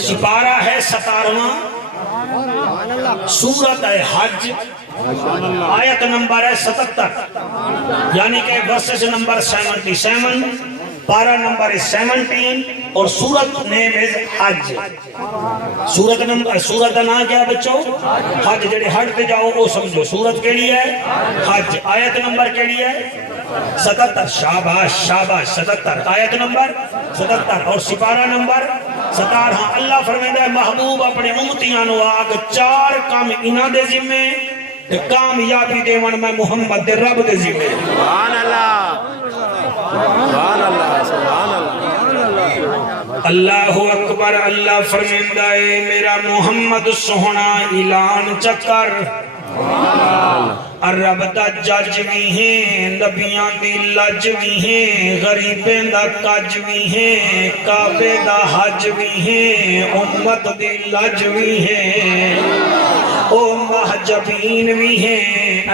سپارہ ہے 17واں، سورت ہے حج، آیت نمبر ہے 77، یعنی کہ ورسز نمبر 77، پارہ نمبر 17 اور سورت نیم از حج۔ سورت نام کیا بچوں؟ حج۔ جڑے حج پہ جاؤ وہ سمجھو سورت کے لیے ہے حج، آیت نمبر کے لیے 77۔ شاباش شاباش، 77 آیت نمبر 77 اور سپارہ نمبر 17۔ اللہ فرمائے ہے محبوب اپنے امتیاں نو آگ 4 کام انہاں دے ذمے تے کامیابی دیون میں محمد دے رب دے ذمے۔ سبحان اللہ سبحان اللہ سبحان اللہ۔ اللہ اکبر۔ اللہ فرمیندہ ہے میرا محمد سوہنا اعلان چکر، رب دا جج بھی ہیں، نبیاں دی لج بھی ہیں، غریبیں دا کج بھی ہیں، کعبے دا حج بھی ہیں، امت دی لج بھی ہیں، او محجبین بھی ہیں،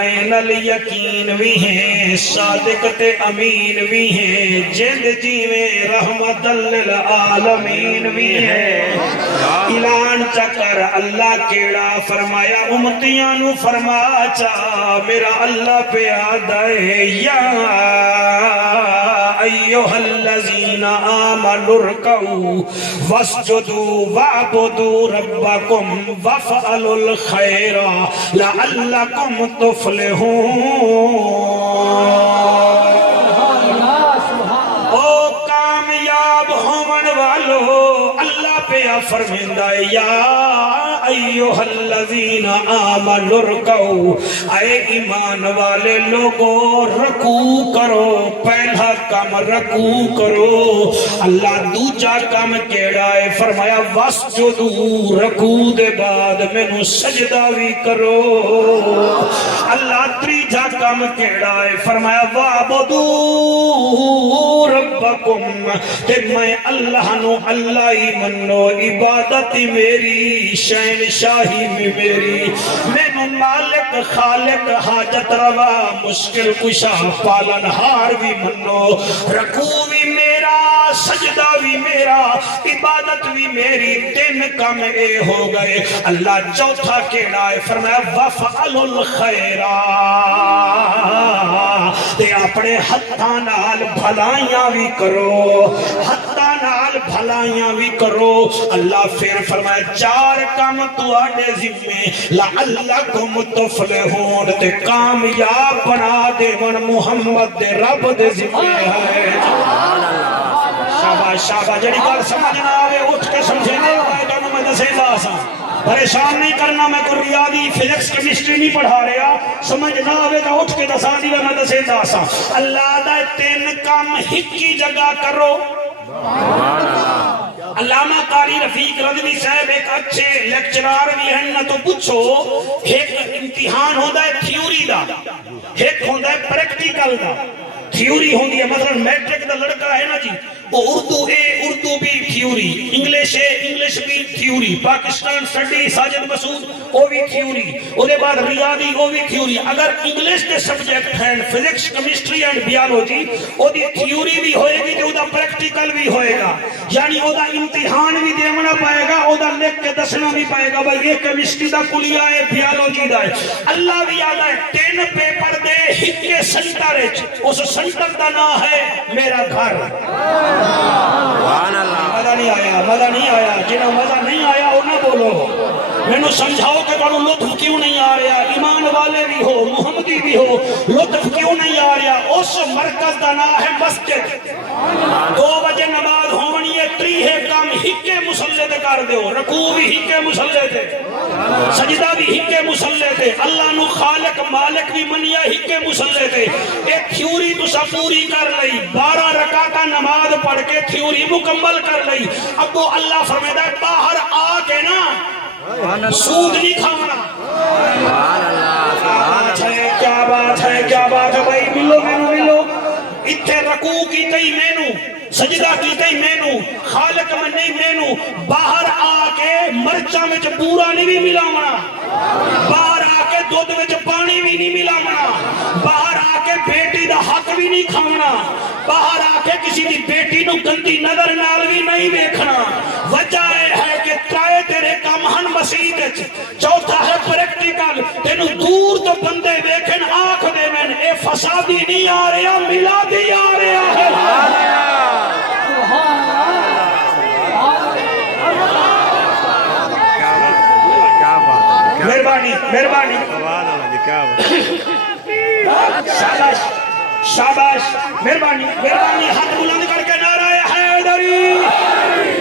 عین الیقین بھی ہیں، صادق تے امین بھی ہیں، جند جیویں رحمت للعالمین بھی ہیں۔ اعلان چکر اللہ کیڑا فرمایا امتیاں نو فرما چاہ میرا اللہ پہ آدھائے یا ایوہ الذین آمنوا ارکعوا واسجدوا وعبدوا ربکم وافعلوا الخیر لعلکم تفلحون۔ او کامیاب ہومن والو اللہ پہ فرمیندہ یا ایوہ الذین آمنوا ارکعوا، اے ایمان والے لوگو رکوع کرو، پہلا کام رکوع کرو۔ اللہ دوجا کام کیڑا ہے فرمایا واسجدوا، رکوع دے بعد مینوں سجدہ بھی کرو۔ اللہ تریجا کام کیڑا ہے فرمایا وعبدوا ربکم، کہ میں اللہ نو اللہ ہی منو، عبادت میری، شہنشاہی میں میری، میں مالک خالق حاجت روا مشکل کشا پالن ہار بھی منو، رکوع بھی میرا، سجدہ بھی میرا، عبادت بھی میری، 3 کام اے ہو گئے۔ اللہ چوتھا کیڑا ہے فرمایا وَفْعَلُوا الْخَيْرَ، تے اپنے ہتھاں نال بھلائیاں بھی کرو، ہتھاں نال بھلائیاں بھی کرو۔ اللہ پھر فرمایا 4 کام تواڈے ذمے لعلکم تفلحون، تے کامیاب بنا دیون محمد دے رب دے ذمے ہے۔ شاباش شاباش، جڑی گل سمجھ نہ آوے اٹھ کے سمجھے نہ آئے تو میں دسیندا سا، پریشان نہیں کرنا، میں کوئی ریاضی فزکس کیمسٹری نہیں پڑھا رہا، سمجھ نہ آوے تو اٹھ کے دسا دی میں دسیندا سا۔ اللہ دا 3 کام ایک ہی جگہ کرو۔ علامہ قاری رفیق رضوی صاحب ایک اچھے لیکچرار بھی ہیں، نہ تو پوچھو ایک امتحان ہوتا ہے تھیوری دا، ایک ہوتا ہے پریکٹیکل دا۔ تھیوری ہوندی ہے مثلا میٹرک دا لڑکا ہے نا جی، وہ اردو بھی تھیوری، انگلش بھی تھیوری، پاکستان سٹڈی ساجد مسعود وہ بھی تھیوری، اس کے بعد ریاضی وہ بھی تھیوری۔ اگر انگلش کے سبجیکٹ ہیں فزکس کیمسٹری اینڈ بیالوجی، وہ دی تھیوری بھی ہوئے گی تو وہ پریکٹیکل بھی ہوئے گا، یعنی وہ دا امتحان بھی دینا پائے گا، وہ دا لکھ کے دسنا بھی پائے گا بھائی یہ کیمسٹری دا کلیہ ہے، بیالوجی دا ہے۔ اللہ بھی آدھا ہے 3 پیپر دے ہکے سنٹر، اس سنٹر دا نام ہے میرا گھر۔ مزہ نہیں آیا، جنہوں مزہ نہیں آیا وہ نہ بولو، میں نے سمجھاؤ کہ بڑھو لطف کیوں نہیں آ رہا، ایمان والے بھی ہو محمدی بھی ہو، لطف کیوں نہیں آ رہا۔ اس مرکز کا نام ہے مسجد، 2 بجے نماز ہونی ہے، 3 کام ہکے مسلح تے کر دیو، رکوع بھی ہکے مسلح تے، سجدہ بھی ہکے مسلح تے، اللہ نو خالق مالک بھی منیا ہکے مسلح تے۔ ایک تھیوری تو سا پوری کر لئی، 12 رکعتہ نماز پڑھ کے تھیوری مکمل کر لئی، اب تو اللہ فرمائے ہے باہر آ کے نا سود نہیں کھانا۔ کیا بات ہے بھائی، ملو ملو، اتھے رکوع کی تئی مینو، سجدہ کی تئی مینو، خالق میں نہیں مینو، باہر آ کے مرچہ میں بورا نہیں بھی ملاونا، باہر آ کے دودھ وچ پانی بھی نہیں ملاونا، باہر آ کے بیٹی دا حق بھی نہیں کھاونا، باہر آ کے کسی دی بیٹی نو گندی نظر نال بھی نہیں دیکھنا۔ وجہ ہے کہ ترائے تیرے کام ہن مسیح وچ، چوتھا ہے پریکٹیکل، تینو دور تو بندے ویکھن آنکھ دے میں اے فسادی نہیں آ رہا، میلادی آ رہا ہے۔ مہربانی مہربانی، شاباش شاباش، مہربانی مہربانی، ہاتھ بلند کر کے نعرہ حیدری،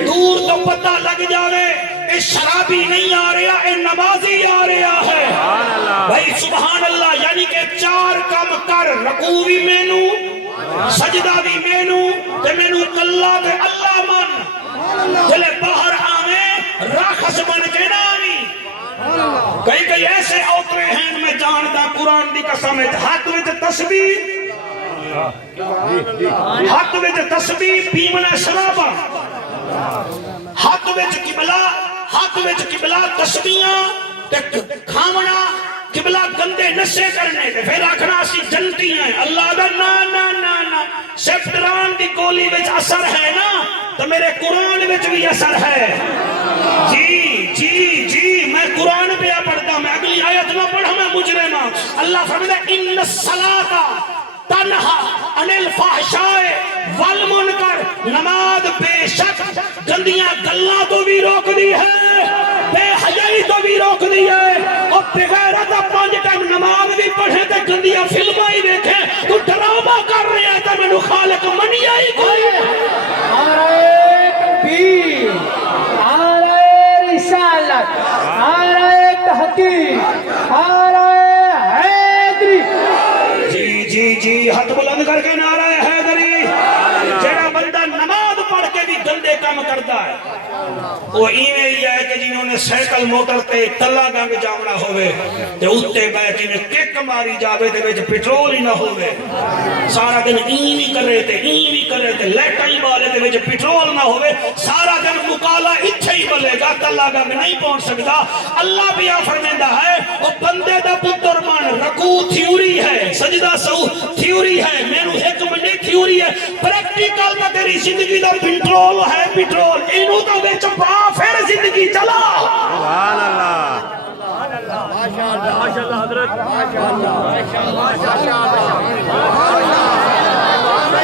دور تو پتہ لگ جاوے اے شرابی نہیں آ رہا، اے نمازی آ رہا ہے۔ بھائی سبحان اللہ، یعنی کہ 4 کم کر، رکوع بھی مینو، سجدہ بھی مینو، تے مینو کلا تے اللہ من، جلے باہر آویں راکھس بن کے نہ آویں۔ کئی ایسے اوترے ہیں میں جانتا قرآن دی قسم ہے، ہاتھ وچ تسبیح، ہاتھ وچ تسبیح، پیمنا شرابہ، ہاتھ وچ قبلہ، ہاتھ وچ قبلہ تسبیحاں تے کھاونا، قبلہ گندے نشے کرنے تے پھر آکھنا اسی جنتی ہیں۔ اللہ دا نا نا نا نا، سیفٹران دی گولی وچ اثر ہے نا تو میرے قرآن وچ بھی اثر ہے۔ جی جی جی، میں قرآن پہ پڑھتا، میں اگلی آیت نہ پڑھا، میں مجرم ہوں۔ اللہ فرماتا ہے ان الصلاۃ تنہا عن الفحشاء والمنکر، نماز بے شک گندیاں گلاں تو بھی روک دی ہے، بے حیائی تو بھی روک دی ہے، اور بغیرت 5 ٹائم نماز بھی پڑھے تے گندیاں فلمیں ہی دیکھیں، تو ڈرامہ کر رہے ہیں تے مینوں خالق منیا ہی کوئی۔ نعرہ تکبیر، نعرہ رسالت، نعرہ تحقیق، نعرہ حیدری۔ جی جی جی، ہاتھ بلند کر کے نعرہ حیدری۔ جڑا بندہ نماز پڑھ کے بھی گندے کام کرتا ہے وہ ایویں ہی ہے کہ جنہوں نے سائیکل موٹر تے تلا گنگ جاونا ہوئے تے اتے بیٹھ کے کک ماری جاوے تے وچ پیٹرول ہی نہ ہوئے، سارا دن ایویں کرے تے لائٹاں ہی بالے تے وچ پیٹرول نہ ہوئے، سارا دن مکالا اتھے ہی بلے گا، تلا گنگ نہیں پہنچ سکتا۔ اللہ بھی فرماندا ہے او بندے دا پتر بن، رکوع تھیوری ہے، سجدہ سو تھیوری ہے، مینوں ایک منڈی تھیوری ہے، پریکٹیکل دا تیری زندگی دا پیٹرول ہے، پیٹرول اینو تو وچ پا پھر زندگی چلا۔ سبحان اللہ،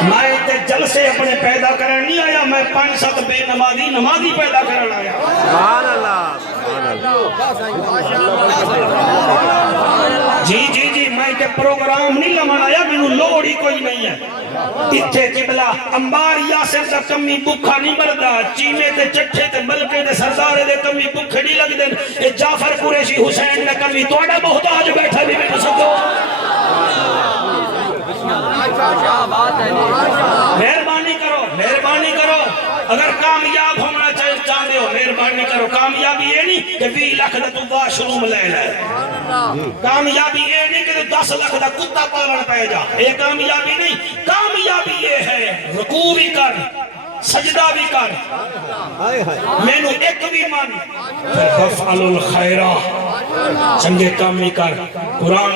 میں تے جلسے اپنے پیدا کرن نہیں آیا، میں 5-7 بے نمازی پیدا کرن آیا۔ سبحان اللہ، سبحان اللہ۔ جی جی جی، میں تے پروگرام نہیں لمن آیا، مینوں لوڑ ہی کوئی نہیں ہے۔ اتھے قبلہ انبار یاسر دا کمی بکھا نہیں مردا، چیمے تے چٹھے تے ملکے تے سردارے دے کمی بکھے نہیں لگ دن، اے جعفر قریشی حسین دا کمی توڑا محتاج بیٹھا بھی میں سکو۔ مہربانی کرو، مہربانی کرو، اگر کامیاب ہونا چاہتے ہو مہربانی کرو۔ کامیابی یہ نہیں کہ 20 لاکھ دا تو واش روم لے لے، کامیابی یہ نہیں کہ 10 لاکھ دا کتا پالن پہ جا، یہ کامیابی نہیں۔ کامیابی یہ ہے رکوع بھی کر، سجدہ بھی کر، میں نو ایک بھی مان، فَافْعَلُوا الْخَيْرَ، چنگے کام بھی کر۔ قرآن